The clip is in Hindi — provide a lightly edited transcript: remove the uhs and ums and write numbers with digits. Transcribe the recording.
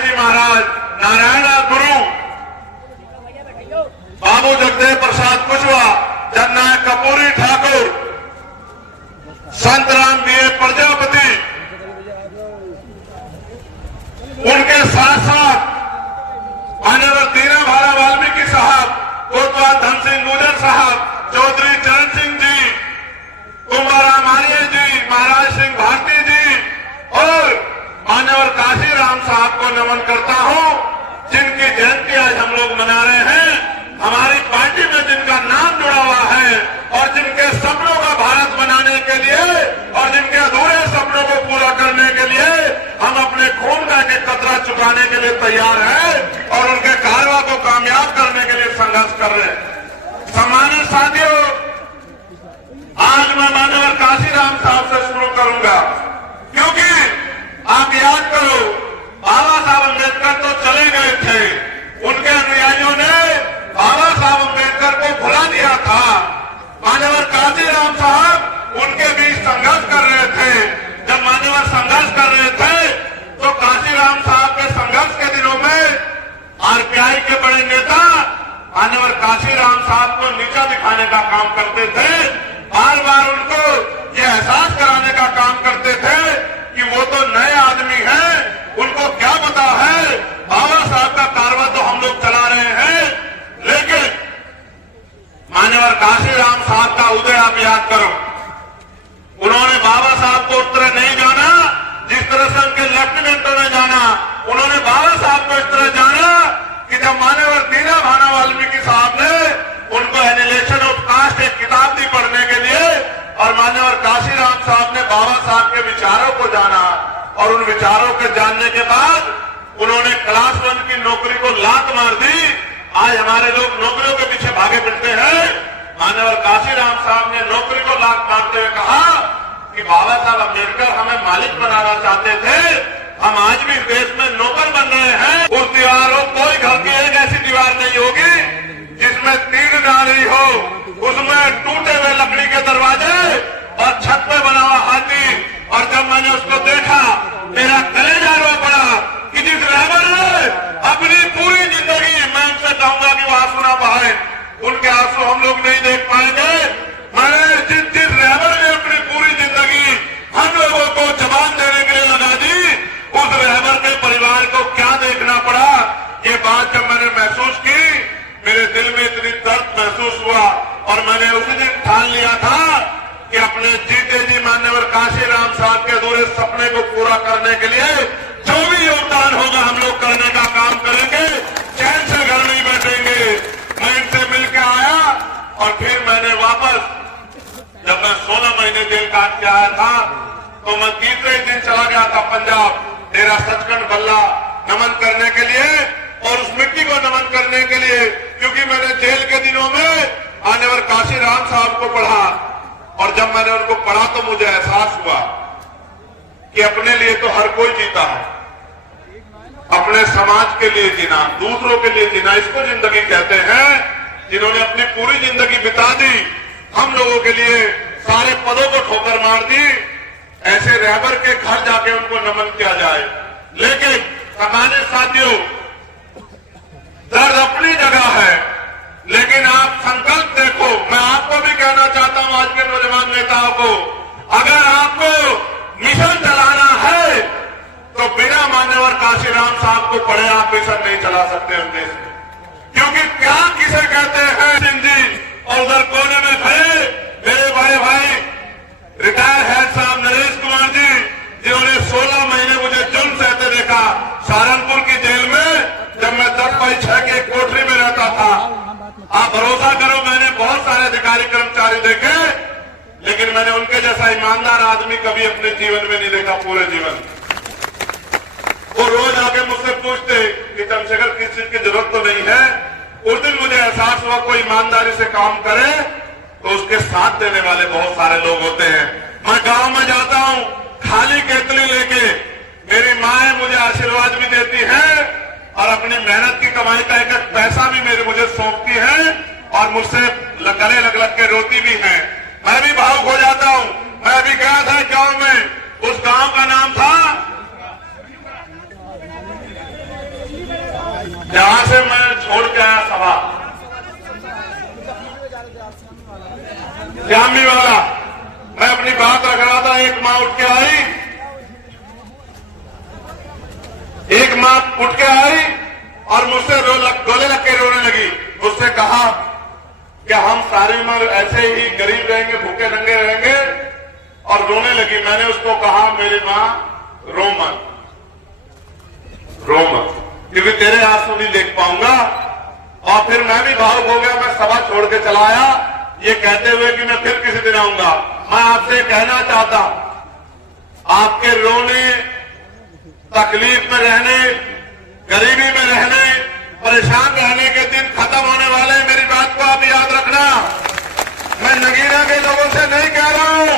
जी महाराज, नारायणा गुरु, बाबू जगदेव प्रसाद कुशवाहा, जननायक कपूरी ठाकुर, संत राम बीए प्रजापति, उनके साथ साथ मान्यवर दीना भारा वाल्मीकि साहब, कोतवाल धन सिंह गुजर साहब, चौधरी चरण सिंह जी, कुंभाराम आर्य जी, महाराज सिंह भारती जी और मान्यवर काशी राम साहब को नमन करता हूं, जिनकी जयंती आज हम लोग मना रहे हैं। हमारी पार्टी में जिनका नाम जुड़ा हुआ है और जिनके सपनों का भारत बनाने के लिए और जिनके अधूरे सपनों को पूरा करने के लिए हम अपने खून का एक कतरा चुकाने के लिए तैयार हैं और उनके कारवा को कामयाब करने के लिए संघर्ष कर रहे हैं। सम्मानित साथियों, आज मैं मान्यवर काशी राम साहब से शुरू करूंगा, क्योंकि आप याद करो, बाबा साहब अम्बेडकर तो चले गए थे, उनके अनुयायियों ने बाबा साहब अम्बेडकर को भुला दिया था। मान्यवर काशी राम साहब उनके बीच संघर्ष कर रहे थे। जब मान्यवर संघर्ष कर रहे थे तो काशी राम साहब के संघर्ष के दिनों में आरपीआई के बड़े नेता मान्यवर काशी राम साहब को नीचा दिखाने का काम करते थे। बार बार उनको ये एहसास कराने का काम करते थे कि वो तो नए आदमी हैं, उनको क्या पता है, बाबा साहब का कारवा तो हम लोग चला रहे हैं। लेकिन मान्यवर काशी राम साहब का उदय आप याद करो, उन्होंने बाबा साहब को उस तरह नहीं जाना जिस तरह से उनके लेफ्टिनेंटों ने जाना। उन्होंने बाबा साहब को इस तरह जाना कि जब मान्यवर दीना भाना वाल्मीकि साहब ने उनको एनिलेशन ऑफ कास्ट एक किताब दी पढ़ने के लिए और मान्यवर काशी राम साहब ने बाबा साहब के विचारों को जाना और उन विचारों के जानने के बाद उन्होंने क्लास 1 की नौकरी को लात मार दी। आज हमारे लोग नौकरियों के पीछे भागे फिरते हैं। मान्यवर काशी राम साहब ने नौकरी को लात मारते हुए कहा कि बाबा साहब अम्बेडकर हमें मालिक बनाना चाहते थे, हम आज भी देश में नौकर बन रहे हैं। उस दीवारों कोई घर की एक ऐसी दीवार नहीं होगी जिसमें 3 नाली हो, उसमें टूटे हुए लकड़ी के दरवाजे और छत पे बना हुआ हाथी। और जब मैंने उसको देखा मेरा कलेजा रो पड़ा कि जिस रहबर ने अपनी पूरी जिंदगी, मैं उनसे कहूंगा कि वो आंसू ना बहाए, उनके आंसू हम लोग नहीं देख पाएंगे। मैंने जिस रहबर ने अपनी पूरी जिंदगी हम लोगों को जबान देने के लिए लगा दी, उस रहबर के परिवार को क्या देखना पड़ा। ये बात जब मैंने महसूस की, मेरे दिल में इतनी दर्द महसूस हुआ और मैंने उसी दिन ठान लिया था कि अपने जीते जी मान्यवर काशी राम साहब के अधूरे सपने को पूरा करने के लिए जो भी योगदान होगा हम लोग करने का काम करेंगे, चैन से घर नहीं बैठेंगे। मैं इनसे मिलकर आया और फिर मैंने वापस, जब मैं 16 महीने जेल काट के आया था तो मैं तीसरे दिन चला गया था पंजाब, डेरा सचखंड बल्ला नमन करने के लिए और उस मिट्टी को नमन करने के लिए, क्योंकि मैंने जेल के दिनों में मान्यवर काशी राम साहब को पढ़ा और जब मैंने उनको पढ़ा तो मुझे एहसास हुआ कि अपने लिए तो हर कोई जीता है, अपने समाज के लिए जीना, दूसरों के लिए जीना, इसको जिंदगी कहते हैं। जिन्होंने अपनी पूरी जिंदगी बिता दी, हम लोगों के लिए सारे पदों को ठोकर मार दी, ऐसे रहबर के घर जाके उनको नमन किया जाए। लेकिन सामान्य साथियों, दर्द अपनी जगह है, लेकिन आप संकल्प देखो। मैं आपको भी कहना चाहता हूं, आज के नौजवान नेताओं को, अगर आपको मिशन चलाना है तो बिना मान्यवर काशी राम साहब को पढ़े आप मिशन नहीं चला सकते हम देश में। क्योंकि क्या किसे कहते हैं सिंह जी, और उधर कोने में खड़े मेरे बड़े भाई रिटायर हेड साहब नरेश कुमार जी, जिन्होंने 16 महीने मुझे जुल्म सहते देखा सहारनपुर की जेल में, जब मैं 10x6 के कोठरी में रहता था। आप भरोसा करो, मैंने बहुत सारे अधिकारी कर्मचारी देखे, लेकिन मैंने उनके जैसा ईमानदार आदमी कभी अपने जीवन में नहीं देखा, पूरे जीवन। वो रोज आके मुझसे पूछते कि चंद्रशेखर किस चीज की जरूरत तो नहीं है। उस दिन मुझे एहसास हुआ कोई ईमानदारी से काम करे तो उसके साथ देने वाले बहुत सारे लोग होते हैं। मैं गांव में जाता हूं खाली केतली लेके, मेरी माए मुझे आशीर्वाद भी देती है और अपनी मेहनत की कमाई का एक एक पैसा भी मुझे सौंपती है और मुझसे गले लग लग के रोती भी है। मैं भी भावुक हो जाता हूं। मैं अभी गया था गांव में, उस गांव का नाम था से मैं छोड़ के आया सभा जामी वाला, मैं अपनी बात रख रहा था, एक माँ उठ के आई, एक माँ उठ के आई और मुझसे गोले लग के रोने लगी। मुझसे कहा कि हम सारी उम्र ऐसे ही गरीब रहेंगे, भूखे नंगे रहेंगे, और रोने लगी। मैंने उसको कहा मेरी माँ रो मत, क्योंकि तेरे आंसू नहीं देख पाऊंगा। और फिर मैं भी भावुक हो गया, मैं सभा छोड़ के चला आया, ये कहते हुए कि मैं फिर किसी दिन आऊंगा। मैं आपसे कहना चाहता हूं, आपके रोने, तकलीफ में रहने, गरीबी में रहने, परेशान रहने के दिन खत्म होने वाले हैं। मेरी बात को आप याद रखना। मैं नगीना के लोगों से नहीं कह रहा हूं